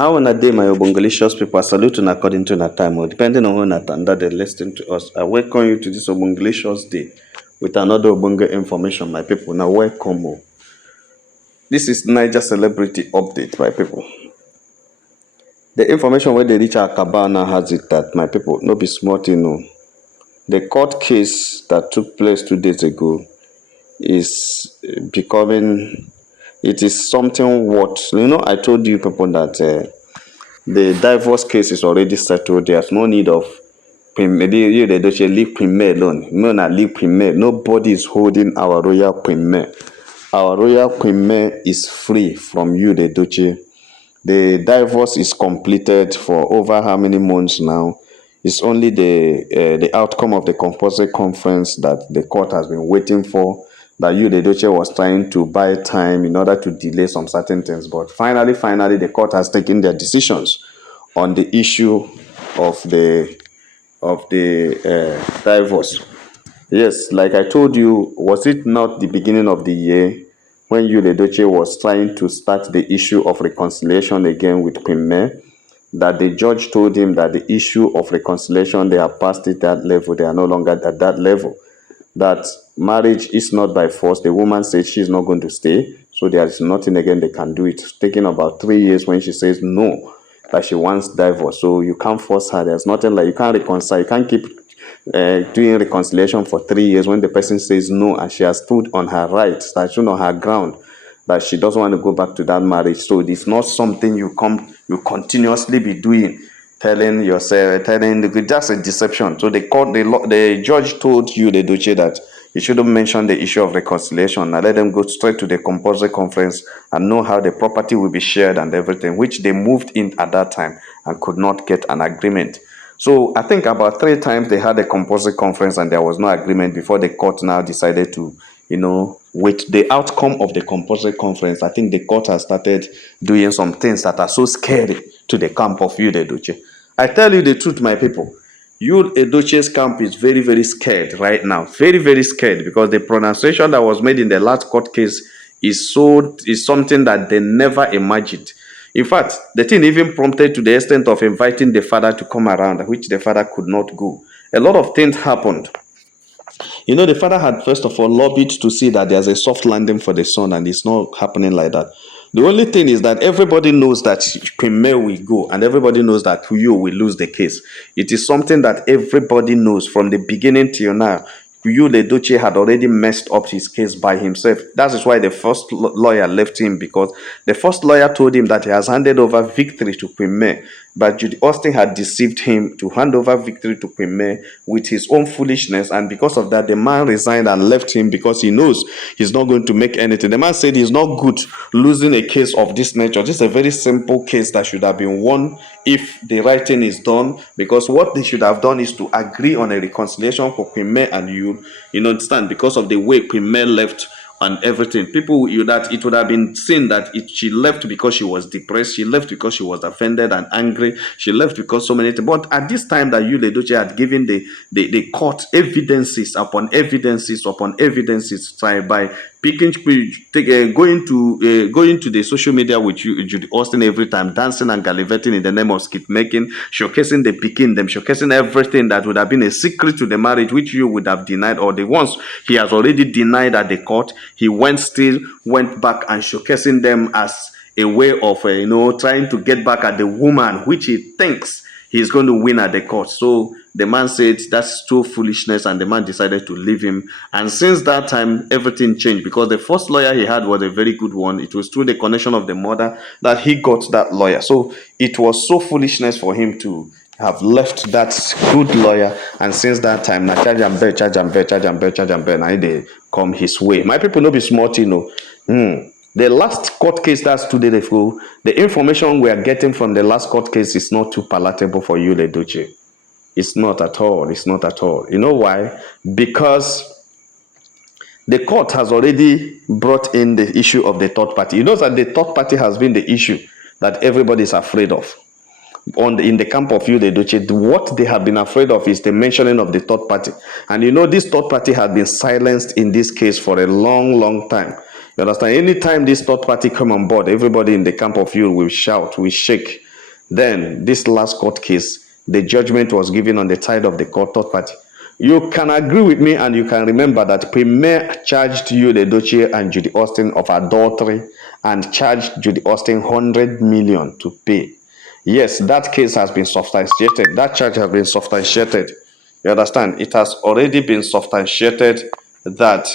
How on a day, my Obongalicious people, I salute you according to that time, or depending on when that they listen to us. I welcome you to this Obongalicious day with another Obonga information, my people. Now, welcome. This is Niger Celebrity Update, my people. The information where they reach our cabana has it that, my people, no be smart, The court case that took place 2 days ago is becoming, it is something what, I told you people that the divorce case is already settled. There's no need of maybe you they don't leave premier alone. No, not leave premier. Nobody is holding our royal premier. Our royal premier is free from you, the Duce. The divorce is completed for over how many months now? It's only the outcome of the compulsory conference that the court has been waiting for. That you, the Duce, was trying to buy time in order to delay some certain things. But finally, the court has taken their decisions on the issue of the divorce. Yes, like I told you, was it not the beginning of the year when Yul Edochie was trying to start the issue of reconciliation again with Queen May, that the judge told him that the issue of reconciliation, they have passed it that level, they are no longer at that level, that marriage is not by force. The woman said she's not going to stay, so there is nothing again they can do. It's taking about 3 years when she says no, that she wants divorce. So you can't force her. There's nothing like you can't reconcile. You can't keep doing reconciliation for 3 years when the person says no and she has stood on her rights, that on her ground, that she doesn't want to go back to that marriage. So it's not something you continuously be doing, telling yourself, that's a deception. So the judge told you, the Duce, that you shouldn't mention the issue of reconciliation. Now let them go straight to the compulsory conference and know how the property will be shared and everything, which they moved in at that time and could not get an agreement. So I think about 3 times they had a compulsory conference and there was no agreement before the court now decided to, with the outcome of the compulsory conference, I think the court has started doing some things that are so scary to the camp of Yul Edochie. I tell you the truth, my people. Yul Edochie's camp is very, very scared right now. Very, very scared, because the pronunciation that was made in the last court case is something that they never imagined. In fact, the thing even prompted to the extent of inviting the father to come around, which the father could not go. A lot of things happened. The father had first of all lobbied to see that there's a soft landing for the son, and it's not happening like that. The only thing is that everybody knows that Queen May will go, and everybody knows that you will lose the case. It is something that everybody knows from the beginning till now. Yul Edochie had already messed up his case by himself. That is why the first lawyer left him, because the first lawyer told him that he has handed over victory to Queen May. But Judy Austin had deceived him to hand over victory to Queen May with his own foolishness. And because of that, the man resigned and left him, because he knows he's not going to make anything. The man said he's not good losing a case of this nature. This is a very simple case that should have been won if the right thing is done. Because what they should have done is to agree on a reconciliation for Queen May and you understand, because of the way Queen May left and everything. People, that it would have been seen that she left because she was depressed, she left because she was offended and angry, she left because so many things. But at this time that Yul Edochie had given the court evidences upon evidences upon evidences, by picking, going to the social media with Judy Austin every time, dancing and gallivanting in the name of skit making, showcasing the picking, them showcasing everything that would have been a secret to the marriage, which you would have denied, or the ones he has already denied at the court. He went back and showcasing them as a way of trying to get back at the woman, which he thinks he's going to win at the court. So the man said that's true foolishness, and the man decided to leave him. And since that time, everything changed, because the first lawyer he had was a very good one. It was through the connection of the mother that he got that lawyer. So it was so foolishness for him to have left that good lawyer, and since that time, now charge and bear, now they come his way. My people no be smart, The last court case, that's 2 days ago, the information we are getting from the last court case is not too palatable for Yul Edochie. It's not at all. It's not at all. You know why? Because the court has already brought in the issue of the third party. You know that the third party has been the issue that everybody is afraid of. In the camp of Yul Edochie, what they have been afraid of is the mentioning of the third party. And this third party has been silenced in this case for a long, long time. You understand? Anytime this third party come on board, everybody in the camp of Yul will shout, will shake. Then, this last court case, the judgment was given on the side of the court third party. You can agree with me and you can remember that Premier charged Yul Edochie and Judy Austin of adultery and charged Judy Austin 100 million to pay. Yes, that case has been substantiated. That charge has been substantiated. You understand? It has already been substantiated that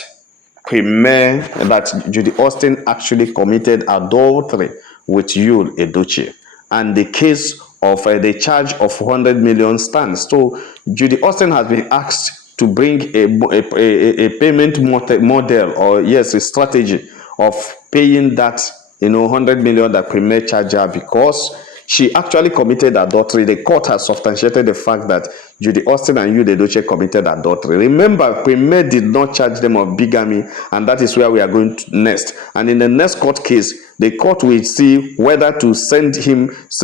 that Judy Austin actually committed adultery with Yul Edochie, and the case of the charge of 100 million stands. So Judy Austin has been asked to bring a payment model, or yes, a strategy of paying that 100 million that Premier charged her, because she actually committed adultery. The court has substantiated the fact that Judy Austin and Yul Edochie committed adultery. Remember, Premier did not charge them of bigamy, and that is where we are going to next. And in the next court case, the court will see whether to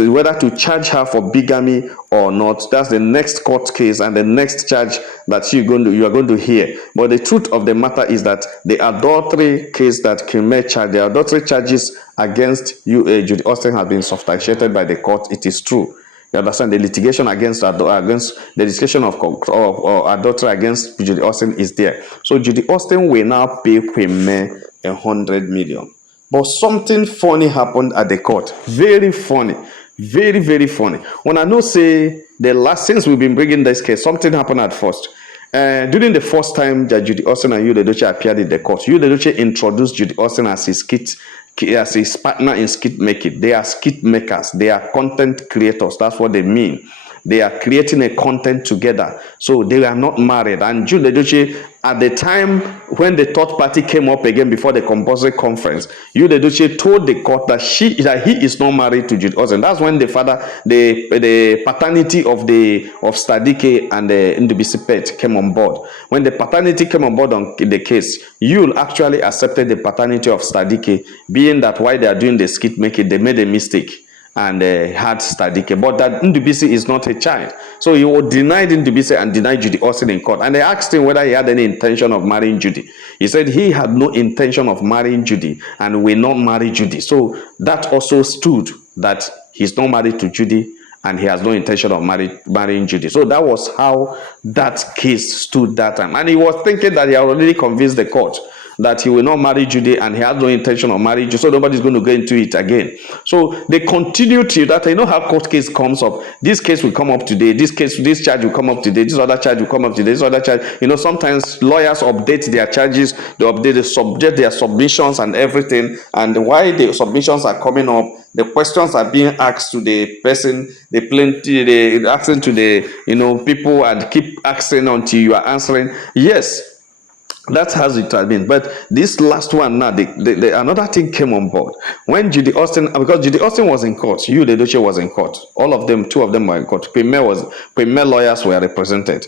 whether to charge her for bigamy or not. That's the next court case and the next charge that you are going to hear. But the truth of the matter is that the adultery case that Premier charged, the adultery charges against Judy Austin have been substantiated by the court. It is true. You understand? The litigation against the litigation of adultery against Judy Austin is there. So Judy Austin will now pay Premier 100 million. But something funny happened at the court. Very funny. Very, very funny. When I know say the last, since we've been bringing this case, something happened at first. During the first time that Judy Austin and Yul Edochie appeared in the court, Yul Edochie introduced Judy Austin as his partner in skit making. They are skit makers. They are content creators. That's what they mean. They are creating a content together. So they are not married. And Yul Edochie, at the time when the third party came up again before the compulsory conference, Yul Edochie told the court that he is not married to Judy Austin. That's when the paternity of Sadike and the Ndubisi Pet came on board. When the paternity came on board on the case, Yul actually accepted the paternity of Sadike, being that while they are doing the skit making, they made a mistake and had Sadike, but that Ndubisi is not a child. So he would deny Ndubisi and deny Judy Austin in court. And they asked him whether he had any intention of marrying Judy. He said he had no intention of marrying Judy and will not marry Judy. So that also stood that he's not married to Judy and he has no intention of marrying Judy. So that was how that case stood that time. And he was thinking that he had already convinced the court that he will not marry Judy and he has no intention of marrying Judy, so nobody's going to go into it again. So they continue to that. You know how court case comes up. This case will come up today. This charge will come up today. This other charge will come up today. This other charge. Sometimes lawyers update their charges. They subject their submissions and everything. And while the submissions are coming up, the questions are being asked to the person, they asking to the people, and keep asking until you are answering. Yes. That's how it has been. But this last one now, another thing came on board. When Judy Austin, because Judy Austin was in court, Yul Edochie was in court. All of them, two of them were in court. Premier lawyers were represented.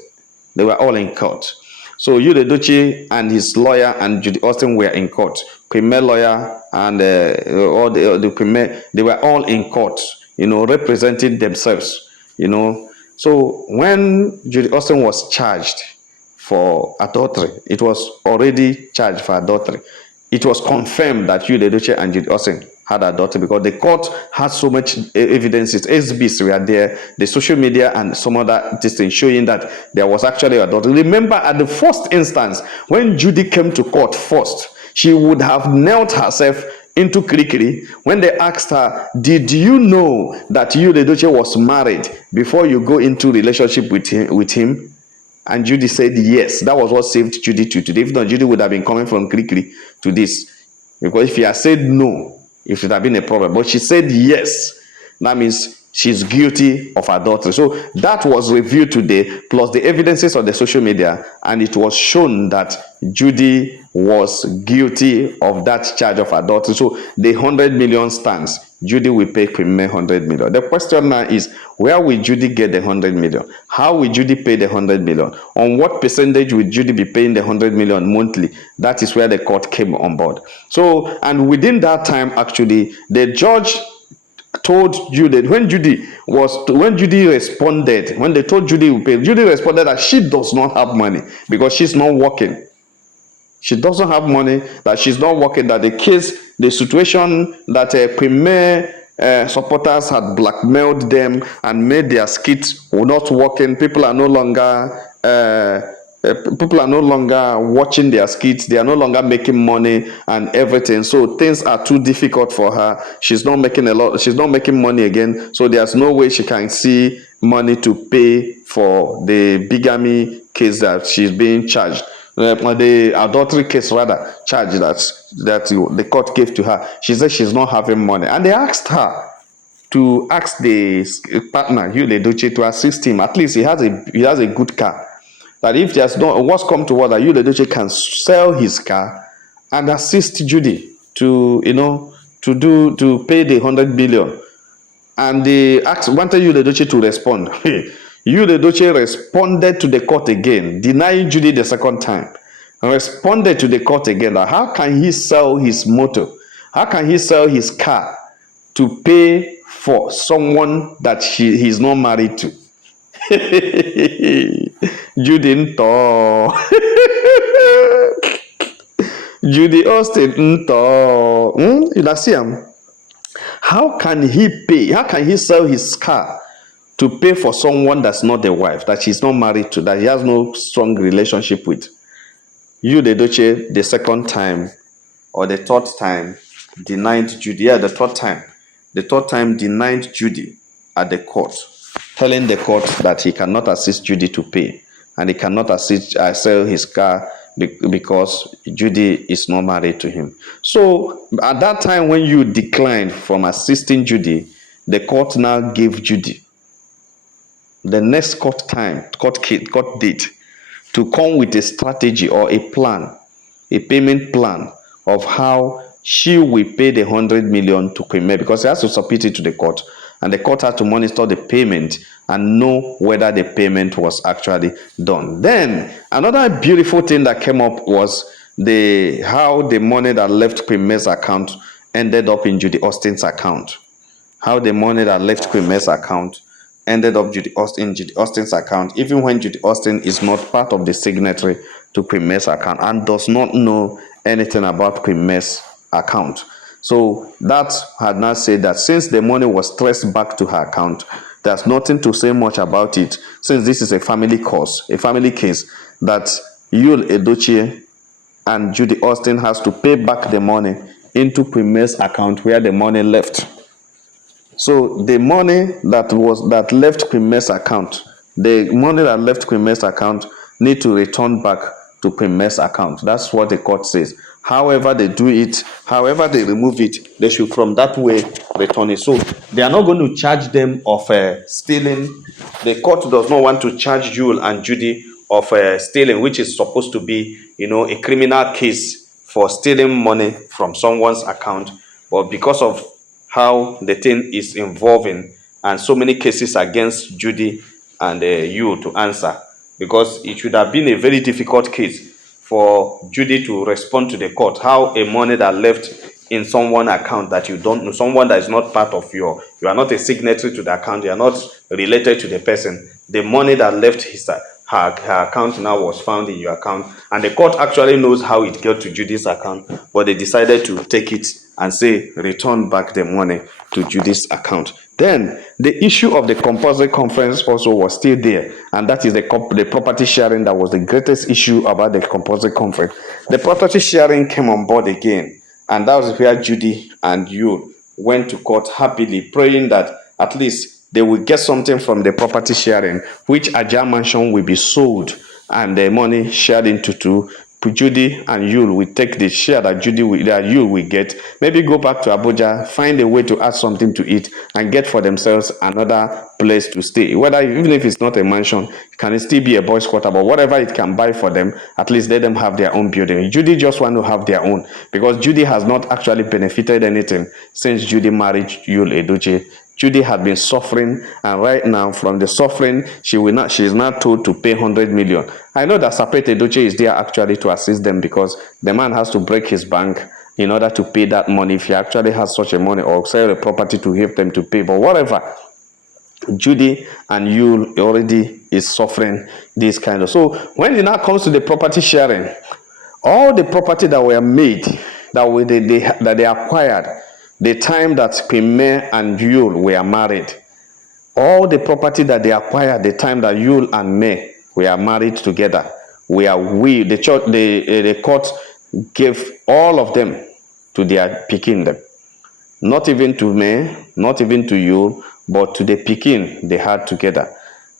They were all in court. So Yul Edochie and his lawyer and Judy Austin were in court. Premier lawyer and all the Premier, they were all in court, representing themselves, So when Judy Austin was charged for adultery, it was already charged for adultery. It was confirmed that Yul Edochie and Judy Austin had adultery because the court had so much evidences. SBs were there, the social media and some other things showing that there was actually adultery. Remember, at the first instance, when Judy came to court first, she would have knelt herself into Kirikiri when they asked her, did you know that Yul Edochie was married before you go into relationship with him? And Judy said yes. That was what saved Judy to today. If not, Judy would have been coming from Kirikiri to this. Because if he had said no, it should have been a problem. But she said yes. That means she's guilty of adultery. So that was reviewed today, plus the evidences on the social media, and it was shown that Judy was guilty of that charge of adultery. So the 100 million stands. Judy will pay Premier 100 million. The question now is, where will Judy get the 100 million? How will Judy pay the 100 million? On what percentage will Judy be paying the 100 million monthly? That is where the court came on board. So, and within that time, actually, the judge told Judy, when Judy responded, when they told Judy will pay, Judy responded that she does not have money because she's not working. She doesn't have money, that she's not working, that the situation that Premier supporters had blackmailed them and made their skits not working. People are no longer watching their skits. They are no longer making money and everything. So things are too difficult for her. She's not making a lot. She's not making money again. So there's no way she can see money to pay for the bigamy case that she's being charged. The adultery case rather charge that the court gave to her. She said she's not having money, and they asked her to ask the partner Yul Edochie to assist him. At least he has a good car. That if there's no what's come to what, that Yul Edochie can sell his car and assist Judy to to pay the 100 billion. And they wanted Yul Edochie to respond. Yul Edochie responded to the court again, denying Judy the second time. Responded to the court again that how can he sell his motor? How can he sell his car to pay for someone that he's not married to? Judy nto. Judy Austin nto. You see him? How can he pay? How can he sell his car to pay for someone that's not the wife, that she's not married to, that he has no strong relationship with? Yul Edochie the second time or the third time denied Judy. Yeah, the third time. The third time denied Judy at the court, telling the court that he cannot assist Judy to pay, and he cannot sell his car because Judy is not married to him. So at that time when you declined from assisting Judy, the court now gave Judy the next court date to come with a strategy or a plan, a payment plan of how she will pay the 100 million to Queen May, because he has to submit it to the court, and the court has to monitor the payment and know whether the payment was actually done. Then another beautiful thing that came up was how the money that left Queen May's account ended up in Judy Austin's account. How the money that left Queen May's account ended up in Judy Austin's account, even when Judy Austin is not part of the signatory to Queen May's account and does not know anything about Queen May's account. So that had now said that since the money was traced back to her account, there's nothing to say much about it, since this is a family case, that Yul Edochie and Judy Austin has to pay back the money into Queen May's account where the money left. So the money that left Queen May's account, need to return back to Queen May's account. That's what the court says. However they do it, however they remove it, they should from that way return it. So they are not going to charge them of stealing. The court does not want to charge Yul and Judy of stealing, which is supposed to be, a criminal case for stealing money from someone's account. But because of how the thing is evolving and so many cases against Judy and Yul to answer, because it should have been a very difficult case for Judy to respond to the court how a money that left in someone's account that you don't know, someone that is not part of you are not a signatory to the account, you are not related to the person, the money that left her account now was found in your account, and the court actually knows how it got to Judy's account, but they decided to take it and say return back the money to Judy's account. Then the issue of the compulsory conference also was still there, and that is the property sharing. That was the greatest issue about the compulsory conference. The property sharing came on board again, and that was where Judy and Yul went to court happily, praying that at least they will get something from the property sharing, which Ajah mansion will be sold and the money shared into two. Judy and Yul will take the share that Yul will get, maybe go back to Abuja, find a way to add something to it, and get for themselves another place to stay. Even if it's not a mansion, can it still be a boys' quarter, but whatever it can buy for them, at least let them have their own building. Judy just want to have their own, because Judy has not actually benefited anything since Judy married Yul Edochie. Judy had been suffering, and right now from the suffering, she is now told to pay 100 million. I know that Sapet Edochie is there actually to assist them, because the man has to break his bank in order to pay that money if he actually has such a money, or sell the property to help them to pay. But whatever, Judy and Yul already is suffering this kind of. So when it now comes to the property sharing, all the property that were made, that they acquired the time that Pime and Yul were married, all the property that they acquired the time that Yul and May were married together, the church, the court gave all of them to their pikin them. Not even to May, not even to you, but to the pikin they had together.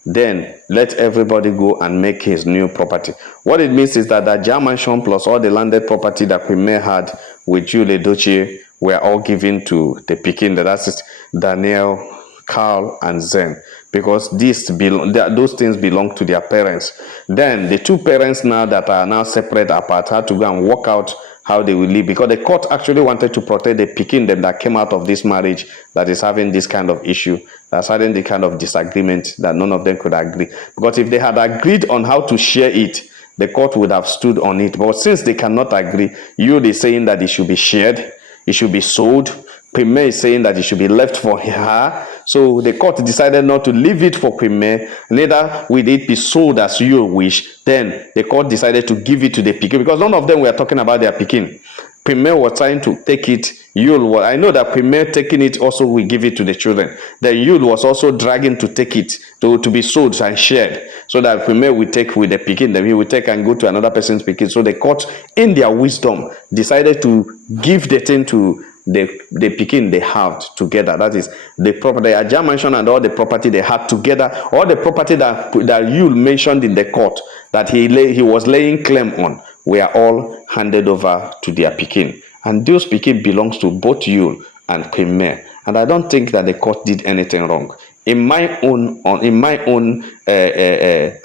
Then let everybody go and make his new property. What it means is that that mansion plus all the landed property that Queen May had with Yul Edochie were all given to the pikin. That is Daniel, Carl, and Zen, because those things belong to their parents. Then the two parents now that are now separate apart had to go and work out how they will live, because the court actually wanted to protect the pikin them that came out of this marriage that is having this kind of issue, that's having the kind of disagreement that none of them could agree. Because if they had agreed on how to share it, the court would have stood on it. But since they cannot agree, Yul is saying that it should be shared, it should be sold. Pime is saying that it should be left for her. So the court decided not to leave it for Pime, neither will it be sold as you wish. Then the court decided to give it to the pikin, because none of them were talking about their pikin. Pime was trying to take it. I know that Pime taking it also will give it to the children. Then Yul was also dragging to take it to be sold and shared, so that Pime will take with the pikin. Then he will take and go to another person's pikin. So the court, in their wisdom, decided to give the thing to the pikin they had together. That is the property Ajah mentioned, and all the property they had together, all the property that Yul mentioned in the court that he was laying claim on, were all handed over to their pikin. And those pikin belongs to both Yul and Pime. And I don't think that the court did anything wrong. In my own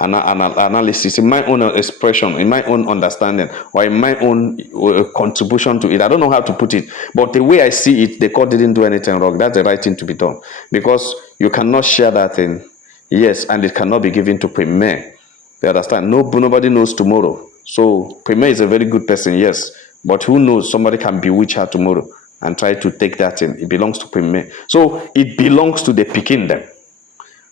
analysis, in my own expression, in my own understanding, or in my own contribution to it, I don't know how to put it, but the way I see it, the court didn't do anything wrong. That's the right thing to be done, because you cannot share that thing, yes, and it cannot be given to Pime. You understand? Nobody knows tomorrow. So Pime is a very good person, yes, but who knows? Somebody can bewitch her tomorrow and try to take that in. It belongs to Pime. So it belongs to the pikin them.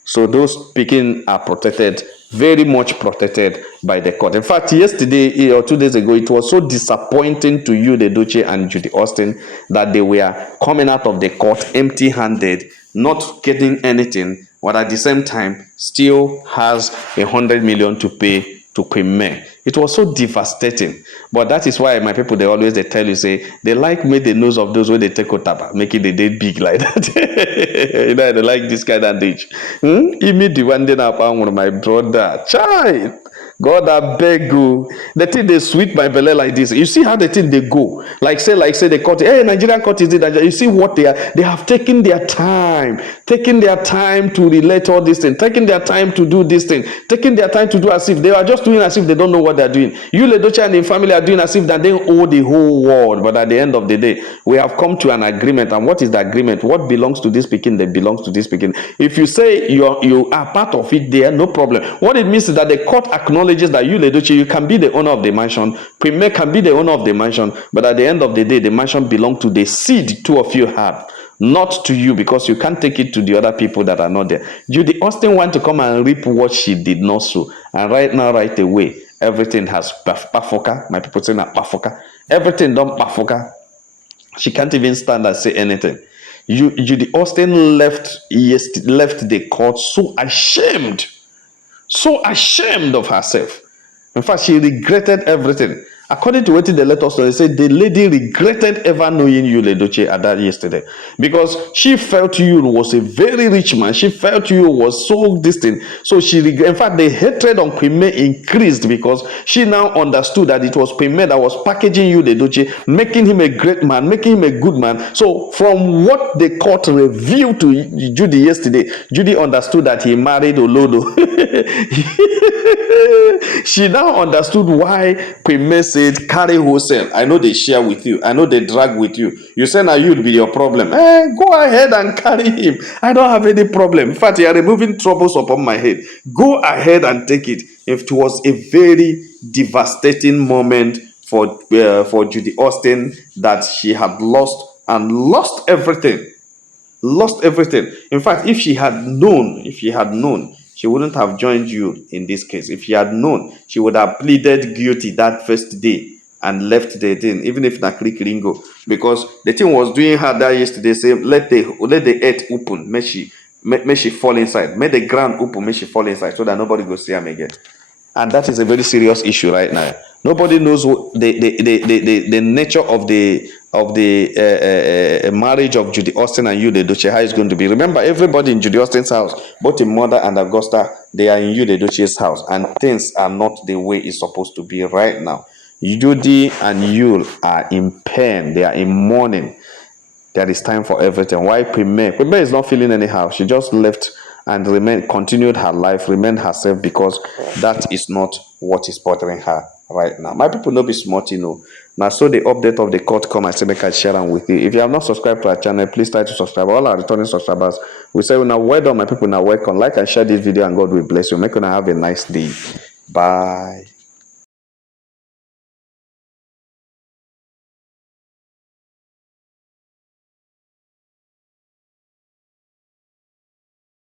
So those pikin are protected, very much protected by the court. In fact, yesterday or 2 days ago, it was so disappointing to Yul Edochie and Judy Austin that they were coming out of the court empty-handed, not getting anything, but at the same time still has 100 million to pay to Pime. It was so devastating. But that is why my people, they tell you, say, they like make the nose of those when they take otaba, make it they date big like that. They like this kind of dish. Immediately one day I found one of my brother. Child. God, I beg you. The thing they sweet my belly like this. You see how the thing they go. Like say the court. Hey, Nigerian court is it? You see what they are. They have taken their time. Taking their time to relate all these things. Taking their time to do this thing. Taking their time to do as if they are just doing as if they don't know what they're doing. Yul Edochie and the family are doing as if that they owe the whole world. But at the end of the day, we have come to an agreement. And what is the agreement? What belongs to this pikin that belongs to this pikin? If you say you are part of it there, no problem. What it means is that the court acknowledges that Yul Edochie, you can be the owner of the mansion, Pime can be the owner of the mansion, but at the end of the day, the mansion belongs to the seed two of you have, not to you, because you can't take it to the other people that are not there. Judy Austin want to come and reap what she did not sow, and right now, right away, everything has pafoka. My people say that pafoka. Everything done pafoka. She can't even stand and say anything. Judy Austin left the court so ashamed of herself. In fact, she regretted everything. According to what they let us know, they said the lady regretted ever knowing Yul Edochie at that yesterday, because she felt Yul was a very rich man. She felt Yul was so distant. So in fact, the hatred on Pime increased, because she now understood that it was Pime that was packaging Yul Edochie, making him a great man, making him a good man. So from what the court revealed to Judy yesterday, Judy understood that he married Olodo. She now understood why Pime said, carry wholesale. I know they share with you. I know they drag with you. You say now you'd be your problem. Go ahead and carry him. I don't have any problem. In fact, you are removing troubles upon my head. Go ahead and take it. It was a very devastating moment for Judy Austin, that she had lost everything. Lost everything. In fact, if she had known, she wouldn't have joined you in this case. If she had known, she would have pleaded guilty that first day and left the thing, even if na Ringo. because the thing was doing her that yesterday. Say let the earth open, make she fall inside, make the ground open, make she fall inside, so that nobody go see him again. And that is a very serious issue right now. Nobody knows the nature of the marriage of Judy Austin and Yul Edochie, how it's going to be. Remember, everybody in Judy Austin's house, both in Mother and Augusta, they are in Yul Edochie's house, and things are not the way it's supposed to be right now. Judy and Yul are in pain, they are in mourning. There is time for everything. Why Premier? Premier is not feeling anyhow. She just left and continued her life, remained herself, because that is not what is bothering her right now. My people, no be smart, you know. Now, so the update of the court come, I say make I share them with you. If you have not subscribed to our channel, please try to subscribe. All our returning subscribers, we say, now well done, my people. Now welcome. Like and share this video, and God will bless you. Make you have a nice day. Bye.